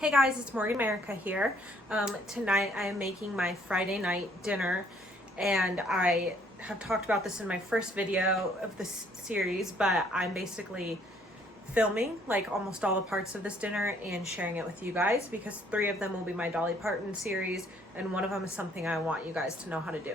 Hey guys, it's Morgan America here. Tonight I am making my Friday night dinner, and I have talked about this in my first video of this series, but I'm basically filming like almost all the parts of this dinner and sharing it with you guys because 3 of them will be my Dolly Parton series and one of them is something I want you guys to know how to do.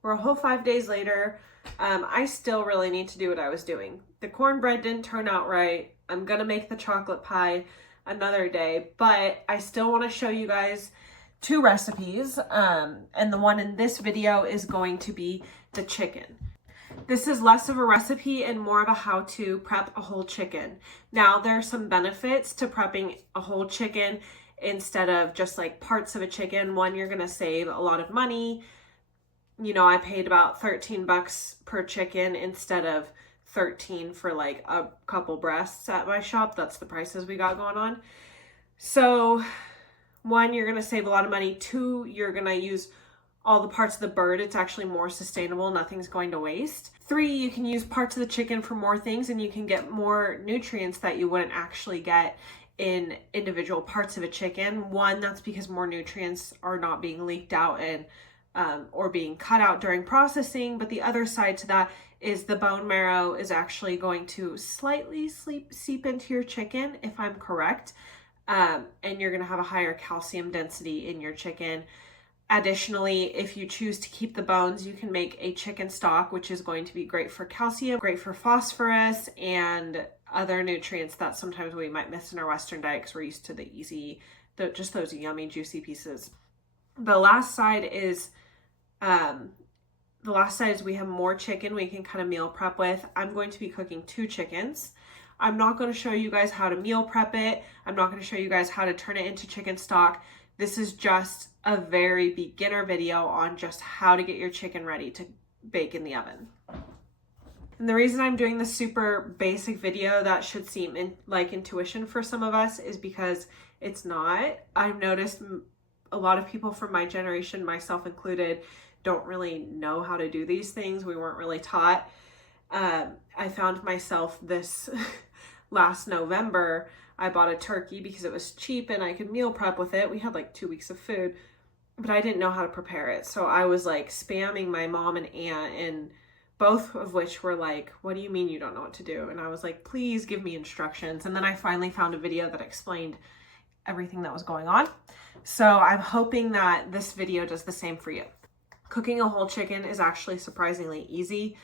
We're a whole 5 days later. I still really need to do what I was doing. The cornbread didn't turn out right. I'm gonna make the chocolate pie another day, but I still want to show you guys 2 recipes. And the one in this video is going to be the chicken. This is less of a recipe and more of a how to prep a whole chicken. Now, there are some benefits to prepping a whole chicken instead of just like parts of a chicken. One, you're gonna save a lot of money. You know, I paid about 13 bucks per chicken instead of 13 for like a couple breasts at my shop. That's the prices we got going on. So 1, you're going to save a lot of money. 2, you're going to use all the parts of the bird. It's actually more sustainable. Nothing's going to waste. 3, you can use parts of the chicken for more things and you can get more nutrients that you wouldn't actually get in individual parts of a chicken. 1, that's because more nutrients are not being leaked out and or being cut out during processing. But the other side to that is the bone marrow is actually going to slightly seep into your chicken, if I'm correct. And you're going to have a higher calcium density in your chicken. Additionally, if you choose to keep the bones, you can make a chicken stock, which is going to be great for calcium, great for phosphorus, and other nutrients that sometimes we might miss in our Western diet because we're used to just those yummy, juicy pieces. The last side is we have more chicken we can kind of meal prep with. I'm going to be cooking 2 chickens. I'm not going to show you guys how to meal prep it. I'm not going to show you guys how to turn it into chicken stock. This is just a very beginner video on just how to get your chicken ready to bake in the oven. And the reason I'm doing this super basic video that should seem like intuition for some of us is because it's not. I've noticed a lot of people from my generation, myself included, don't really know how to do these things. We weren't really taught. I found myself this last November, I bought a turkey because it was cheap and I could meal prep with it. We had like 2 weeks of food, but I didn't know how to prepare it. So I was like spamming my mom and aunt, and both of which were like, what do you mean you don't know what to do? And I was like, please give me instructions. And then I finally found a video that explained everything that was going on. So I'm hoping that this video does the same for you. Cooking a whole chicken is actually surprisingly easy.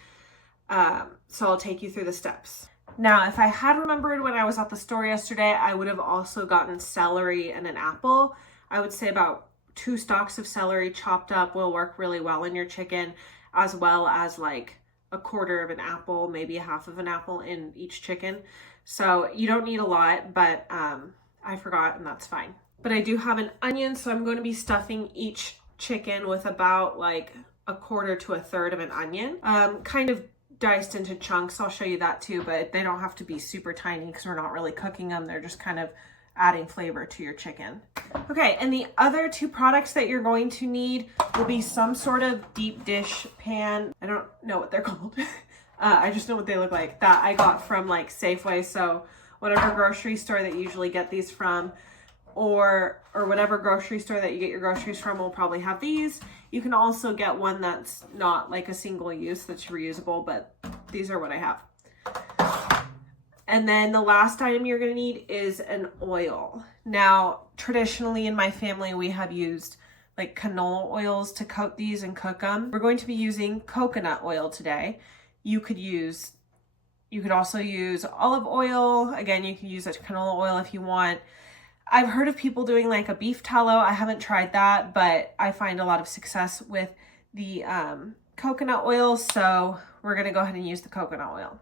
So I'll take you through the steps. Now, if I had remembered when I was at the store yesterday, I would have also gotten celery and an apple. I would say about 2 stalks of celery chopped up will work really well in your chicken, as well as like a 1/4 of an apple, maybe a 1/2 of an apple in each chicken. So you don't need a lot, but I forgot and that's fine. But I do have an onion, so I'm going to be stuffing each chicken with about like a 1/4 to a 1/3 of an onion. Kind of diced into chunks. I'll show you that too, but they don't have to be super tiny because we're not really cooking them. They're just kind of adding flavor to your chicken. Okay, and the other 2 products that you're going to need will be some sort of deep dish pan. I don't know what they're called. I just know what they look like. That I got from like Safeway, so whatever grocery store that you usually get these from, or whatever grocery store that you get your groceries from will probably have these. You can also get one that's not like a single use, that's reusable, but these are what I have. And then the last item you're gonna need is an oil. Now, traditionally in my family, we have used like canola oils to coat these and cook them. We're going to be using coconut oil today. You could also use olive oil. Again, you can use a canola oil if you want. I've heard of people doing like a beef tallow. I haven't tried that, but I find a lot of success with the coconut oil. So we're gonna go ahead and use the coconut oil.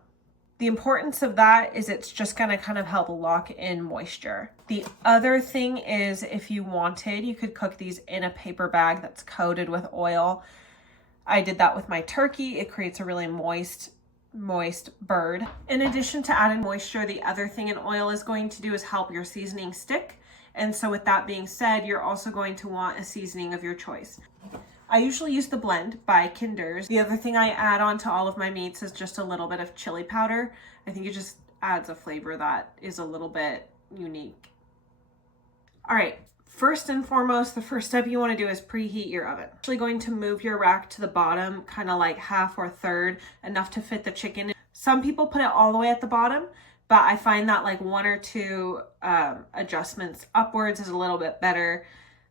The importance of that is it's just gonna kind of help lock in moisture. The other thing is, if you wanted, you could cook these in a paper bag that's coated with oil. I did that with my turkey. It creates a really moist bird. In addition to adding moisture, the other thing an oil is going to do is help your seasoning stick. And so with that being said, you're also going to want a seasoning of your choice. I usually use the blend by Kinder's. The other thing I add on to all of my meats is just a little bit of chili powder. I think it just adds a flavor that is a little bit unique. All right, first and foremost, the first step you want to do is preheat your oven. Actually going to move your rack to the bottom, kind of like half or third, enough to fit the chicken. Some people put it all the way at the bottom, but I find that like one or two adjustments upwards is a little bit better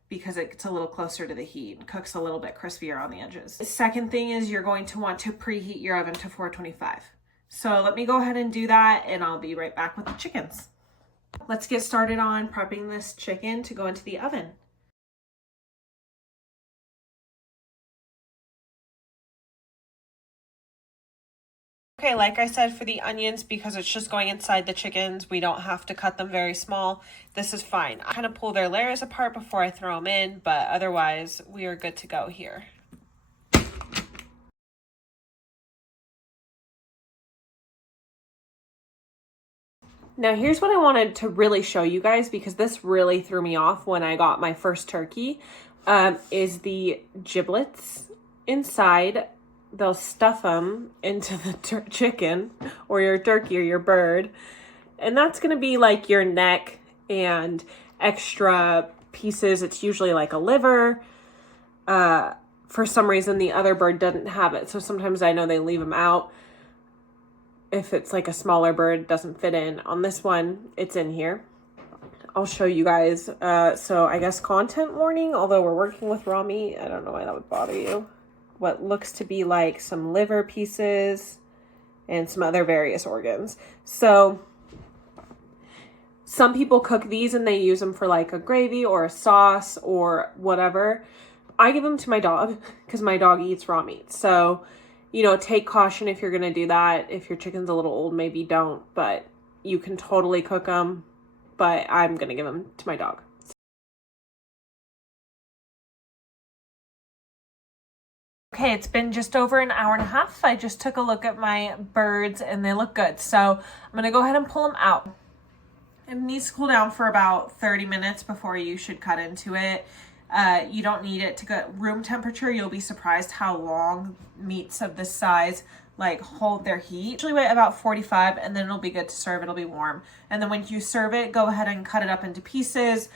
because it gets a little closer to the heat and cooks a little bit crispier on the edges. The second thing is you're going to want to preheat your oven to 425. So let me go ahead and do that and I'll be right back with the chickens. Let's get started on prepping this chicken to go into the oven. Okay, like I said, for the onions, because it's just going inside the chickens, we don't have to cut them very small. This is fine. I kind of pull their layers apart before I throw them in, but otherwise we are good to go here. Now here's what I wanted to really show you guys, because this really threw me off when I got my first turkey, is the giblets inside. They'll stuff them into the chicken or your turkey or your bird. And that's going to be like your neck and extra pieces. It's usually like a liver. For some reason, the other bird doesn't have it. So sometimes I know they leave them out. If it's like a smaller bird, it doesn't fit in. On this one, it's in here. I'll show you guys. So I guess content warning, although we're working with raw meat, I don't know why that would bother you. What looks to be like some liver pieces and some other various organs. So some people cook these and they use them for like a gravy or a sauce or whatever. I give them to my dog because my dog eats raw meat. So, you know, take caution if you're going to do that. If your chicken's a little old, maybe don't, but you can totally cook them. But I'm going to give them to my dog. Okay, it's been just over an hour and a half. I just took a look at my birds and they look good. So I'm gonna go ahead and pull them out. It needs to cool down for about 30 minutes before you should cut into it. You don't need it to get room temperature. You'll be surprised how long meats of this size like hold their heat. Usually wait about 45 and then it'll be good to serve. It'll be warm. And then when you serve it, go ahead and cut it up into pieces.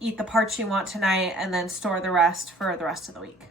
Eat the parts you want tonight and then store the rest for the rest of the week.